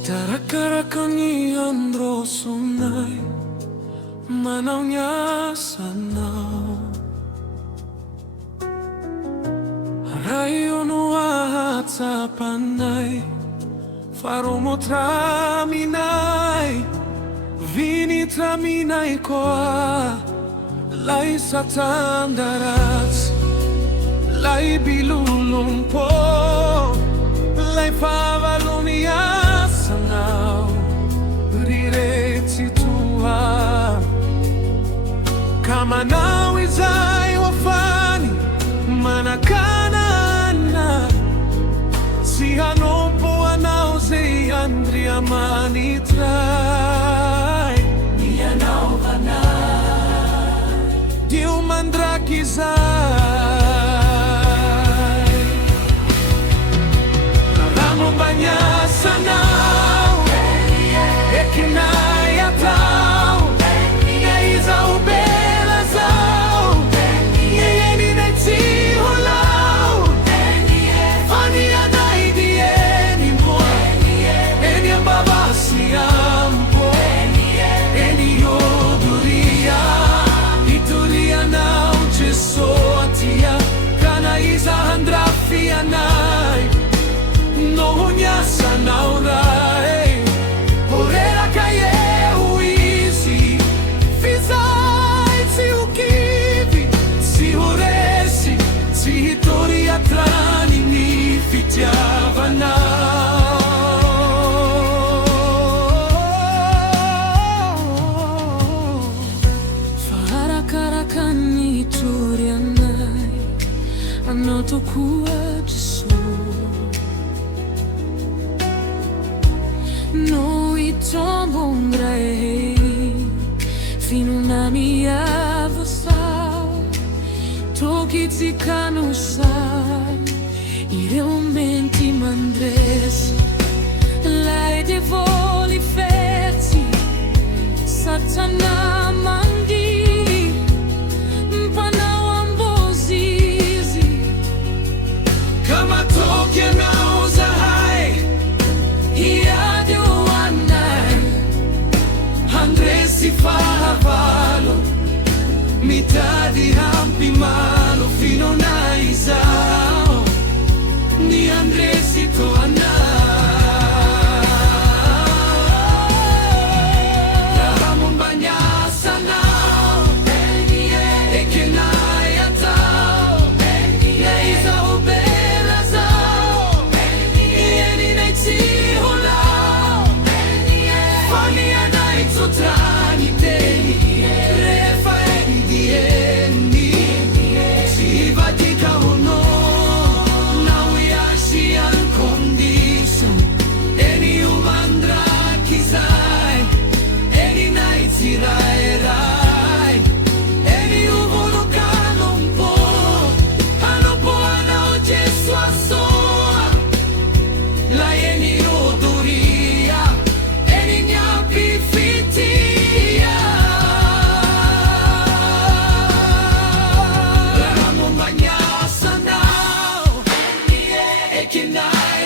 Tarakarakaní andro sunay manaw niya sanaw Harayon wahat sa panay Farumo traminay Vini traminay ko Lay sa tandarats Lay bilulumpo Lay pavaluniya sanaw Rireti tua Kamanaw izay wafani Manakanana Si hanompo anaw si Andrea manitray Iyanaw kanay Diu mandrakizay Naramong ba niya sanaw Ekinayataw Ngaizao belazao Ngayeni na tihulaw Fani anay dieni mo Eni ang babasiyampo Eni yoduria Ituria na ucheso atia Kanaiza handrafianay Nohunya sanauray Horera kaye uizi Fizay si ukivi Si horesi Si hitori atrani ni fitiavana Farakarakan iturianay Ano to kuwa jiso No itombongray Fino na miavasal Tokitikanosal Irrealmente mandres Lei de voli feti Satana mandi Panawambozizi Kama tokya na uzahai Si fahavalo Mitadi hampi malo Fino na izao Ni Andres ito Rahamon ba niya sanaw Ekinayataw Ngaizao belazao Ieni na itihulaw Fani anay tutra Can I